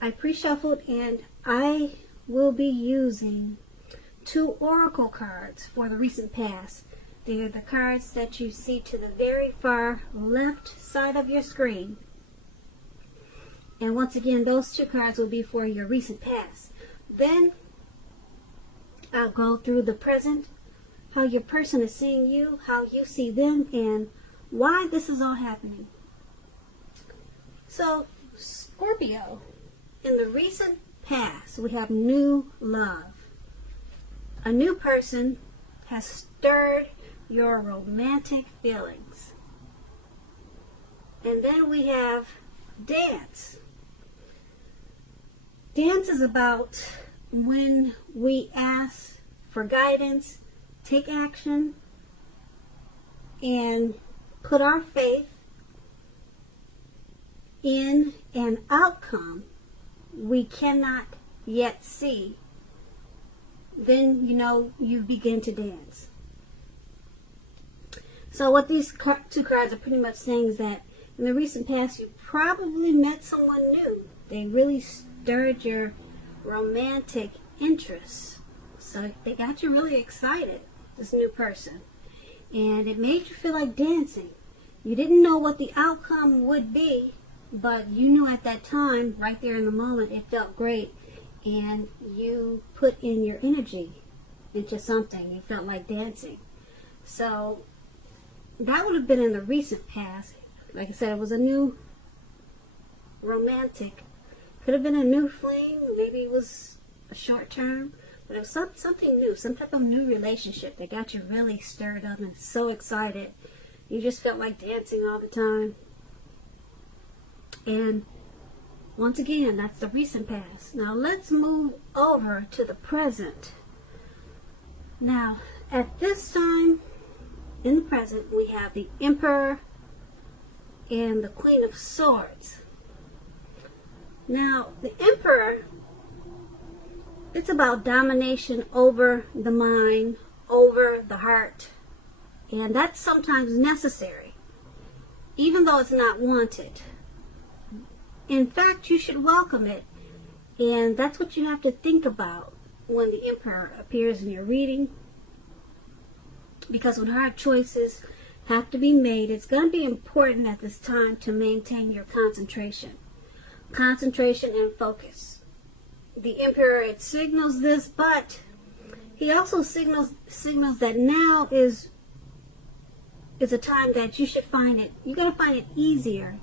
I pre-shuffled, and I will be using 2 oracle cards for the recent past. They are the cards that you see to the very far left side of your screen. And once again, those 2 cards will be for your recent past. Then I'll go through the present, how your person is seeing you, how you see them, and why this is all happening. So, Scorpio, in the recent past, we have new love. A new person has stirred your romantic feelings. And then we have dance. Dance is about when we ask for guidance, take action, and put our faith in an outcome we cannot yet see. Then, you begin to dance. So what these 2 cards are pretty much saying is that in the recent past, you probably met someone new. They really stirred your romantic interest. So they got you really excited, this new person. And it made you feel like dancing. You didn't know what the outcome would be, but you knew at that time, right there in the moment, it felt great. And you put in your energy into something. You felt like dancing. So that would have been in the recent past. Like I said, it was a new romantic. Could have been a new fling. Maybe it was a short term. But it was something new. Some type of new relationship that got you really stirred up and so excited. You just felt like dancing all the time. And once again, that's the recent past. Now let's move over to the present. Now, at this time, in the present, we have the Emperor and the Queen of Swords. Now, the Emperor, it's about domination over the mind, over the heart. And that's sometimes necessary, even though it's not wanted. In fact, you should welcome it. And that's what you have to think about when the Emperor appears in your reading. Because when hard choices have to be made, it's going to be important at this time to maintain your concentration. Concentration and focus. The Emperor, it signals this, but he also signals that now is a time that you're going to find it easier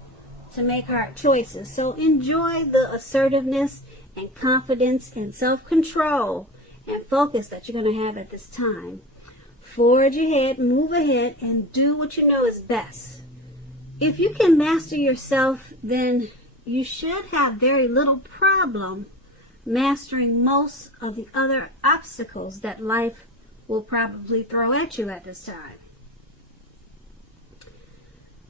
to make hard choices. So enjoy the assertiveness and confidence and self-control and focus that you're going to have at this time. Forge ahead, move ahead, and do what you know is best. If you can master yourself, then you should have very little problem mastering most of the other obstacles that life will probably throw at you at this time.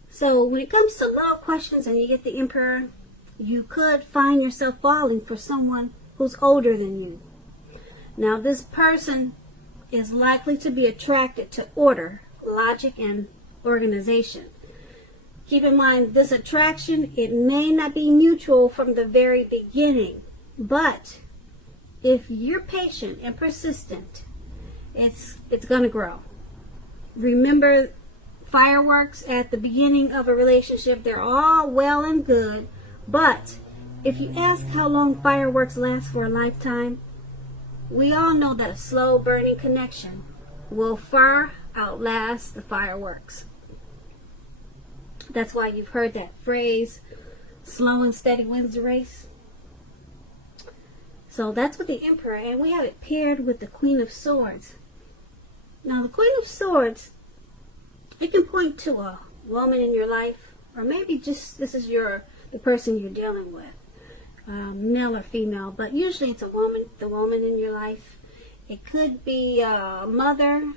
So when it comes to love questions and you get the Emperor, you could find yourself falling for someone who's older than you. Now this person is likely to be attracted to order, logic, and organization. Keep in mind, this attraction, it may not be mutual from the very beginning, but if you're patient and persistent, it's going to grow. Remember, fireworks at the beginning of a relationship, they're all well and good, but if you ask how long fireworks last for a lifetime, we all know that a slow burning connection will far outlast the fireworks. That's why you've heard that phrase, slow and steady wins the race. So that's with the Emperor, and we have it paired with the Queen of Swords. Now the Queen of Swords, it can point to a woman in your life, or maybe just this is the person you're dealing with, male or female, but usually it's a woman, the woman in your life. It could be a mother,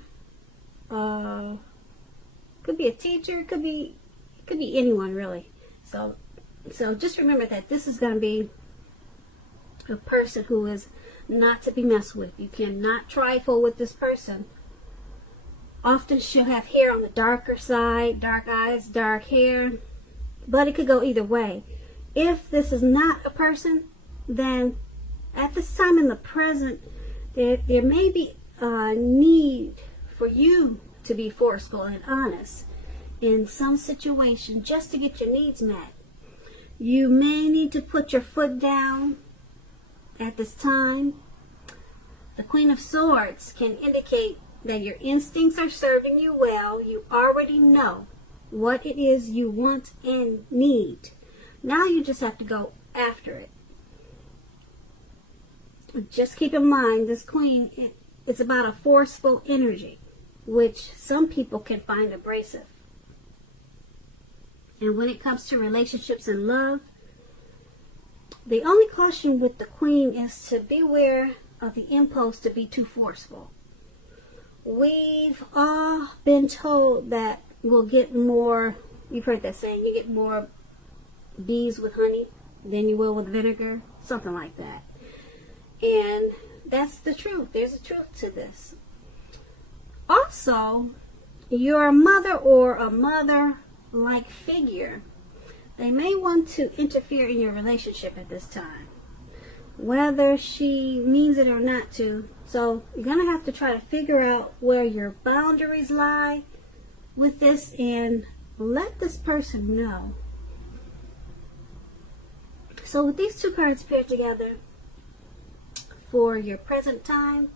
could be a teacher, it could be anyone really. So just remember that this is going to be a person who is not to be messed with. You cannot trifle with this person. Often she'll have hair on the darker side, dark eyes, dark hair, but it could go either way. If this is not a person, then at this time in the present, there may be a need for you to be forceful and honest in some situation just to get your needs met. You may need to put your foot down at this time. The Queen of Swords can indicate that your instincts are serving you well. You already know what it is you want and need. Now you just have to go after it. Just keep in mind, this Queen, it's about a forceful energy, which some people can find abrasive. And when it comes to relationships and love, the only caution with the Queen is to beware of the impulse to be too forceful. We've all been told that we'll get more, you've heard that saying, you get more bees with honey than you will with vinegar, something like that. And that's the truth. There's a truth to this. Also, your mother or a mother-like figure, they may want to interfere in your relationship at this time, whether she means it or not to. So you're going to have to try to figure out where your boundaries lie with this and let this person know. So with these two cards paired together for your present time,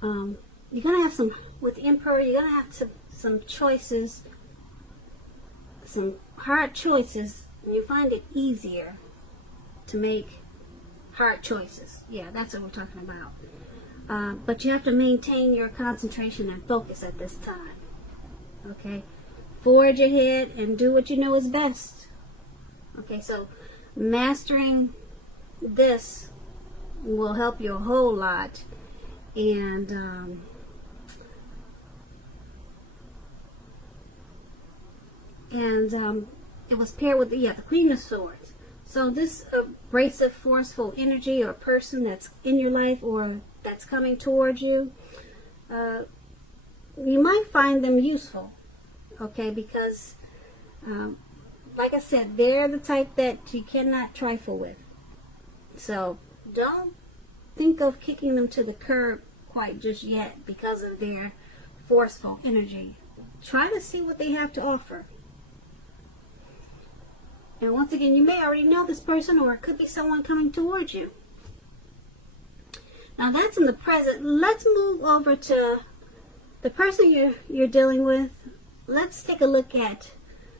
you're going to have some, with the Emperor, you're going to have some choices, some hard choices, and you find it easier to make hard choices. Yeah, that's what we're talking about. But you have to maintain your concentration and focus at this time. Okay? Forge ahead and do what you know is best. Okay, so mastering this will help you a whole lot. And it was paired with the Queen of Swords. So this abrasive, forceful energy or person that's in your life or that's coming towards you, you might find them useful, okay? Because, like I said, they're the type that you cannot trifle with. So don't think of kicking them to the curb quite just yet because of their forceful energy. Try to see what they have to offer. And once again, you may already know this person, or it could be someone coming towards you. Now that's in the present. Let's move over to the person you're dealing with. Let's take a look at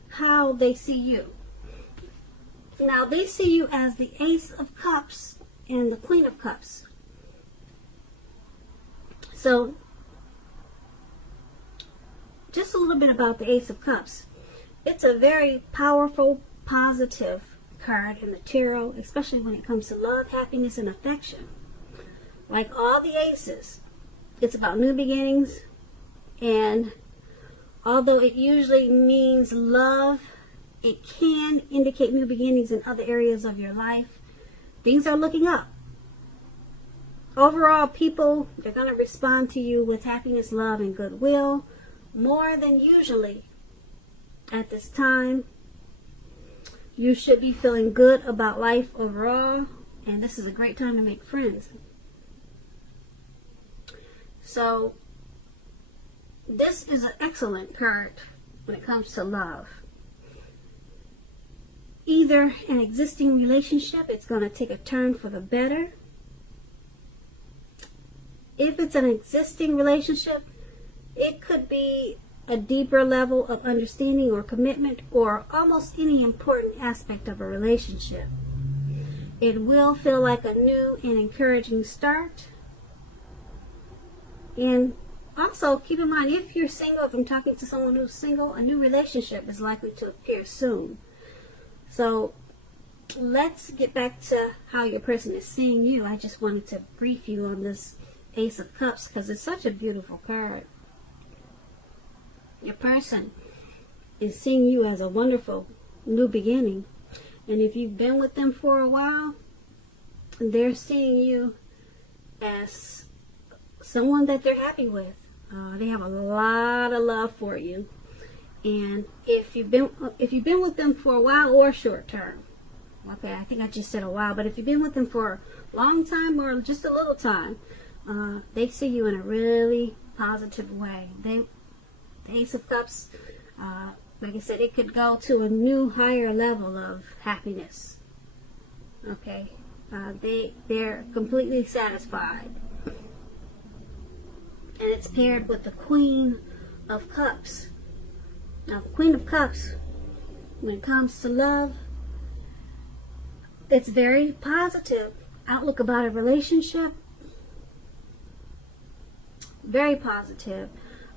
how they see you. Now they see you as the Ace of Cups and the Queen of Cups. So just a little bit about the Ace of Cups. It's a very powerful, positive card in the tarot, especially when it comes to love, happiness, and affection. Like all the aces, it's about new beginnings, and although it usually means love, it can indicate new beginnings in other areas of your life. Things are looking up. Overall, people, they're going to respond to you with happiness, love, and goodwill more than usually at this time. You should be feeling good about life overall, and this is a great time to make friends. So this is an excellent card when it comes to love. Either an existing relationship, it's going to take a turn for the better. If it's an existing relationship, it could be a deeper level of understanding or commitment, or almost any important aspect of a relationship. It will feel like a new and encouraging start. And also keep in mind, if you're single, if I'm talking to someone who's single, a new relationship is likely to appear soon. So let's get back to how your person is seeing you. I just wanted to brief you on this Ace of Cups because it's such a beautiful card. Your person is seeing you as a wonderful new beginning. And if you've been with them for a while, they're seeing you as someone that they're happy with. They have a lot of love for you. And if you've been with them for a while or short term, Okay, I think I just said a while, but if you've been with them for a long time or just a little time, they see you in a really positive way. The Ace of Cups, like I said, it could go to a new higher level of happiness. Okay, they're completely satisfied, and it's paired with the Queen of Cups. Now, the Queen of Cups, when it comes to love, it's very positive outlook about a relationship. Very positive.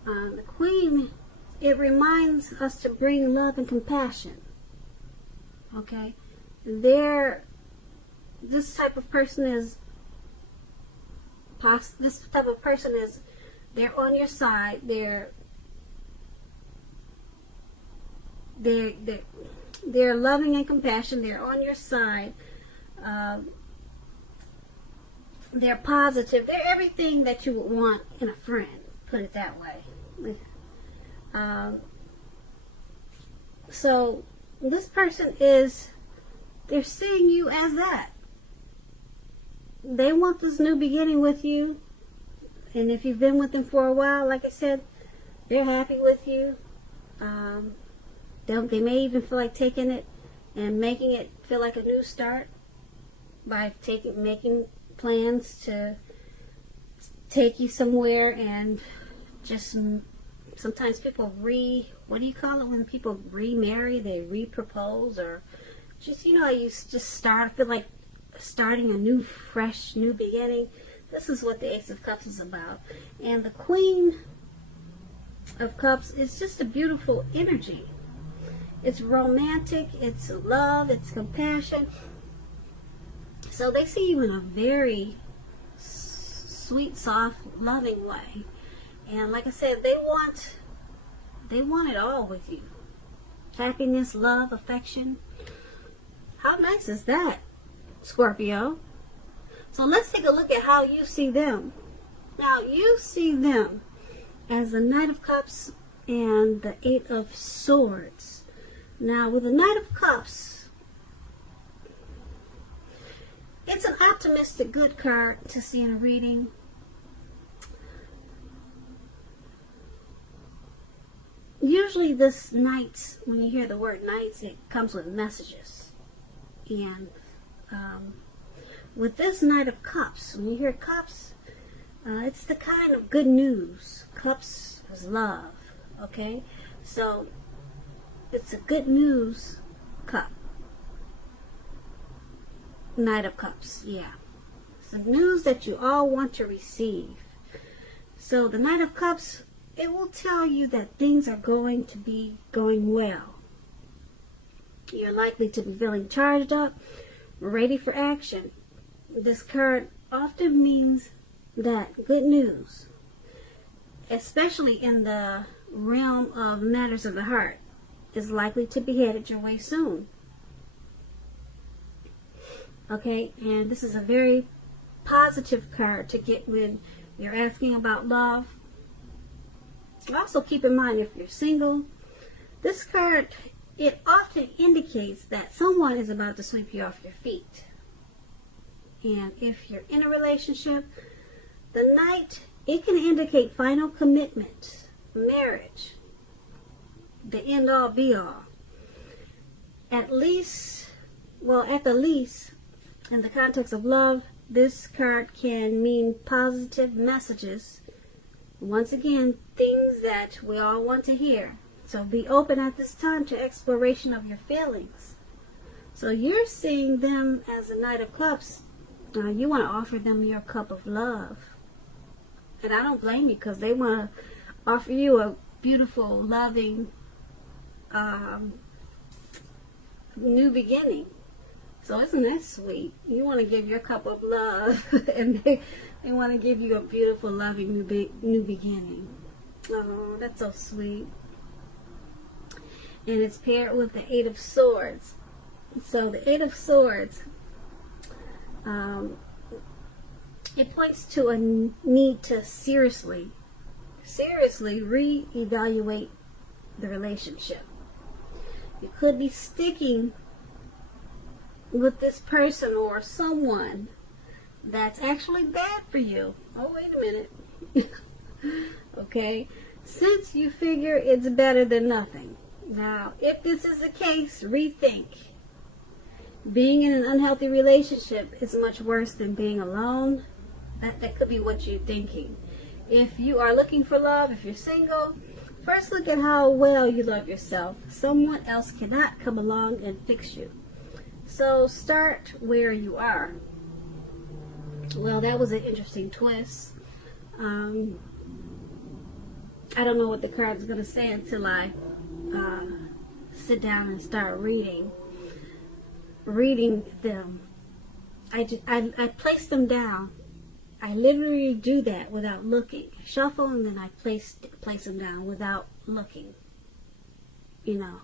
The Queen, it reminds us to bring love and compassion. Okay, this type of person is they're on your side. They're loving and compassion. They're on your side. They're positive. They're everything that you would want in a friend. Put it that way. So this person they're seeing you as that. They want this new beginning with you. And if you've been with them for a while, like I said, they're happy with you. They may even feel like taking it and making it feel like a new start by making plans to take you somewhere, and just sometimes people what do you call it when people remarry? They repropose, or just, you know, you just feel like starting a fresh new beginning. This is what the Ace of Cups is about. And the Queen of Cups is just a beautiful energy. It's romantic, it's love, it's compassion. So they see you in a very sweet, soft, loving way. And like I said, they want it all with you. Happiness, love, affection. How nice is that, Scorpio? So let's take a look at how you see them. Now, you see them as the Knight of Cups and the Eight of Swords. Now, with the Knight of Cups, it's an optimistic, good card to see in a reading. Usually this Knights, when you hear the word Knights, it comes with messages. And with this Knight of Cups, when you hear Cups, it's the kind of good news. Cups is love, okay? So it's a good news cup. Knight of Cups, yeah. It's the news that you all want to receive. So the Knight of Cups, it will tell you that things are going to be going well. You're likely to be feeling charged up, ready for action. This card often means that good news, especially in the realm of matters of the heart, is likely to be headed your way soon. Okay, and this is a very positive card to get when you're asking about love. Also keep in mind, if you're single, this card, it often indicates that someone is about to sweep you off your feet. And if you're in a relationship, the Knight, it can indicate final commitment, marriage, the end all be all. At the least, in the context of love, this card can mean positive messages. Once again, things that we all want to hear. So be open at this time to exploration of your feelings. So you're seeing them as a Knight of Cups. You want to offer them your cup of love. And I don't blame you, because they want to offer you a beautiful, loving, new beginning. So isn't that sweet? You want to give your cup of love, and they want to give you a beautiful, loving new beginning. Oh, that's so sweet. And it's paired with the Eight of Swords. So the Eight of Swords, it points to a need to seriously reevaluate the relationship. You could be sticking with this person or someone that's actually bad for you. Oh, wait a minute. Okay, since you figure it's better than nothing. Now, if this is the case, rethink. Being in an unhealthy relationship is much worse than being alone. That could be what you're thinking. If you are looking for love, if you're single, first look at how well you love yourself. Someone else cannot come along and fix you. So start where you are. Well, that was an interesting twist. I don't know what the card's going to say until I sit down and start reading them. I place them down. I literally do that without looking. I shuffle and then I place them down without looking. You know.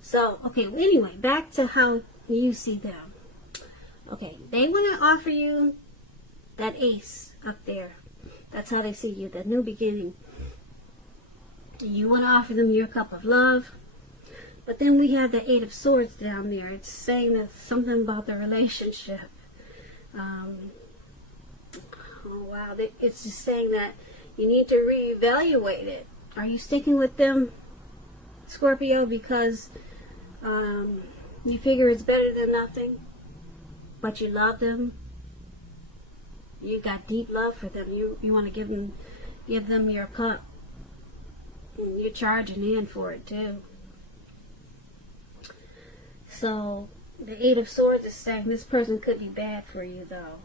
So, okay, anyway, back to how you see them. Okay, they want to offer you that ace up there. That's how they see you, the new beginning. You want to offer them your cup of love. But then we have the Eight of Swords down there. It's saying that something about the relationship. Oh, wow. It's just saying that you need to reevaluate it. Are you sticking with them, Scorpio, because you figure it's better than nothing, but you love them? You got deep love for them. You want to give them your cup. And you're charging in for it too. So the Eight of Swords is saying this person could be bad for you, though.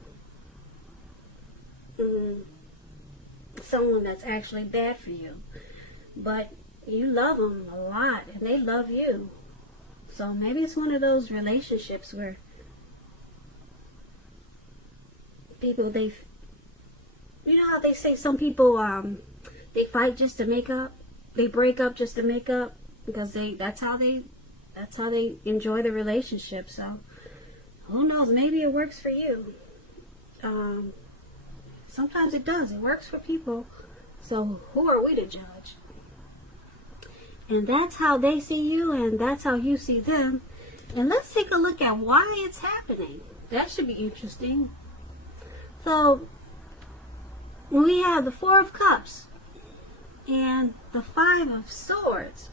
Someone that's actually bad for you, but you love them a lot and they love you. So maybe it's one of those relationships where people, you know how they say some people they fight just to make up, they break up just to make up, because that's how they enjoy the relationship. So who knows, maybe it works for you. Sometimes it does. It works for people. So who are we to judge? And that's how they see you, and that's how you see them. And let's take a look at why it's happening. That should be interesting. So we have the Four of Cups and the Five of Swords.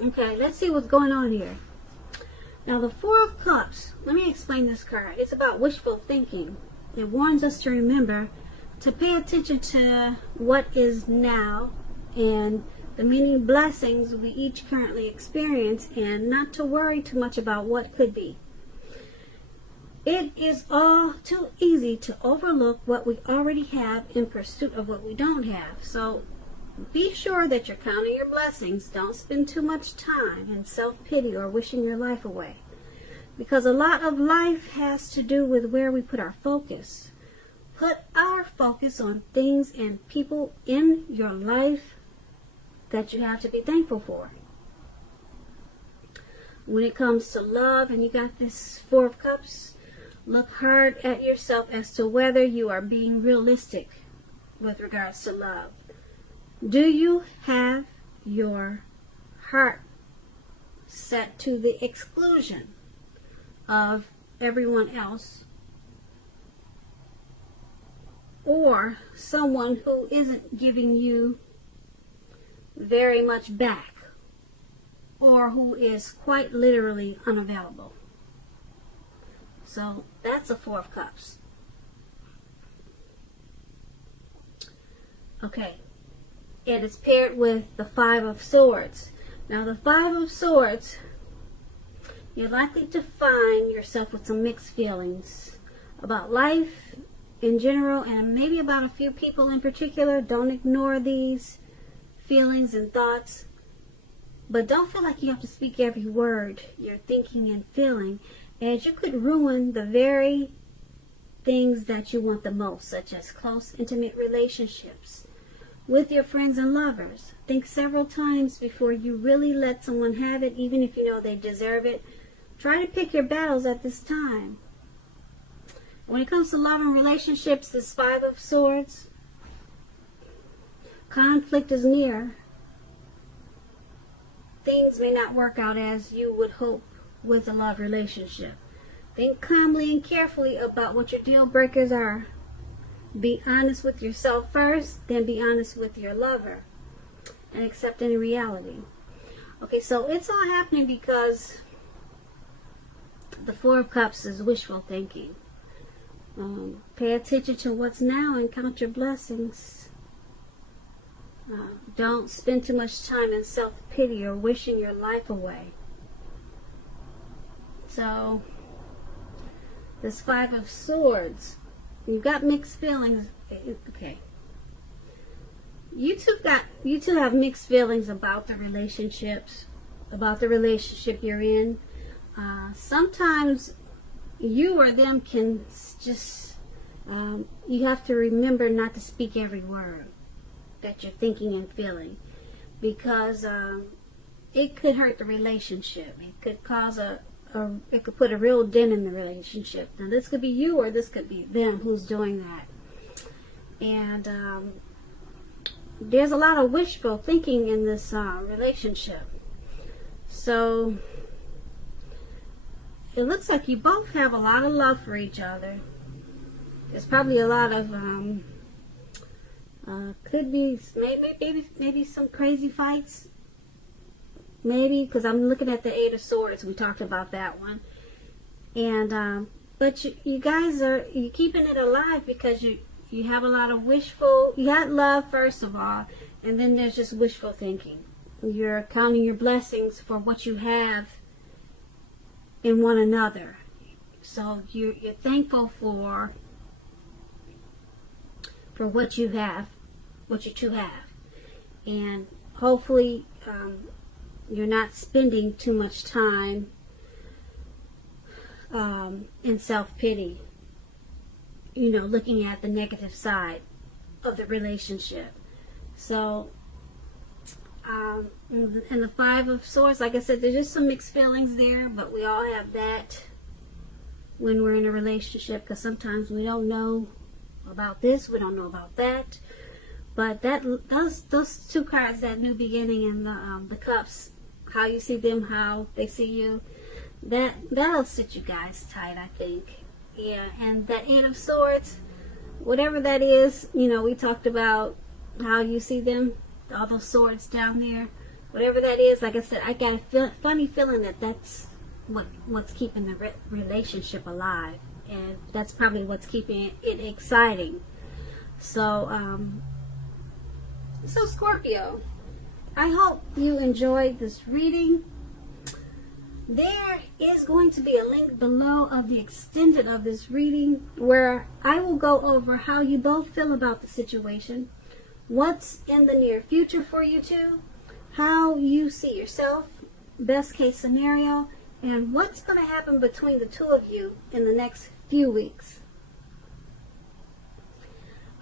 Okay, let's see what's going on here. Now the Four of Cups, let me explain this card. It's about wishful thinking. It warns us to remember to pay attention to what is now and the many blessings we each currently experience, and not to worry too much about what could be. It is all too easy to overlook what we already have in pursuit of what we don't have. So be sure that you're counting your blessings. Don't spend too much time in self-pity or wishing your life away, because a lot of life has to do with where we put our focus. Put our focus on things and people in your life that you have to be thankful for. When it comes to love, and you got this Four of Cups, look hard at yourself as to whether you are being realistic with regards to love. Do you have your heart set to the exclusion of everyone else, or someone who isn't giving you very much back, or who is quite literally unavailable? So that's a Four of Cups. Okay, it is paired with the Five of Swords. Now the Five of Swords, you're likely to find yourself with some mixed feelings about life in general, and maybe about a few people in particular. Don't ignore these feelings and thoughts, but don't feel like you have to speak every word you're thinking and feeling, as you could ruin the very things that you want the most, such as close, intimate relationships with your friends and lovers. Think several times before you really let someone have it, even if you know they deserve it. Try to pick your battles at this time. When it comes to love and relationships, this Five of Swords, conflict is near. Things may not work out as you would hope with a love relationship. Think calmly and carefully about what your deal breakers are. Be honest with yourself first, then be honest with your lover, and accept any reality. Okay, so it's all happening because the Four of Cups is wishful thinking. Pay attention to what's now and count your blessings. Don't spend too much time in self-pity or wishing your life away. So, this Five of Swords, you've got mixed feelings. Okay. You two have mixed feelings about the relationships, about the relationship you're in. Sometimes you or them can just, you have to remember not to speak every word that you're thinking and feeling, because it could hurt the relationship. It could cause it could put a real dent in the relationship. Now this could be you or this could be them who's doing that. And there's a lot of wishful thinking in this relationship. So it looks like you both have a lot of love for each other. There's probably a lot of could be maybe some crazy fights. Maybe, because I'm looking at the Eight of Swords. We talked about that one. And but you guys are keeping it alive because you have a lot of wishful. You got love first of all, and then there's just wishful thinking. You're counting your blessings for what you have in one another. So you're thankful for what you have, what you two have, and hopefully you're not spending too much time in self-pity, looking at the negative side of the relationship. So and the Five of Swords, like I said, there's just some mixed feelings there, but we all have that when we're in a relationship, because sometimes we don't know about this, we don't know about that. But those two cards, that new beginning and the cups, how you see them, how they see you, that'll sit you guys tight, I think. Yeah, and that Eight of Swords, whatever that is, we talked about how you see them, all those swords down there, whatever that is. Like I said, I got a funny feeling that that's what's keeping the relationship alive, and that's probably what's keeping it exciting. So so Scorpio, I hope you enjoyed this reading. There is going to be a link below of the extended of this reading where I will go over how you both feel about the situation, what's in the near future for you two, how you see yourself, best case scenario, and what's going to happen between the two of you in the next few weeks.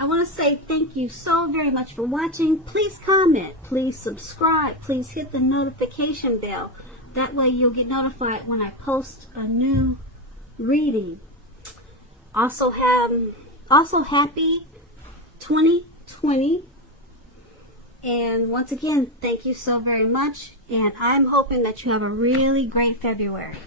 I want to say thank you so very much for watching. Please comment, please subscribe, please hit the notification bell. That way you'll get notified when I post a new reading. Also happy 2020. And once again, thank you so very much. And I'm hoping that you have a really great February.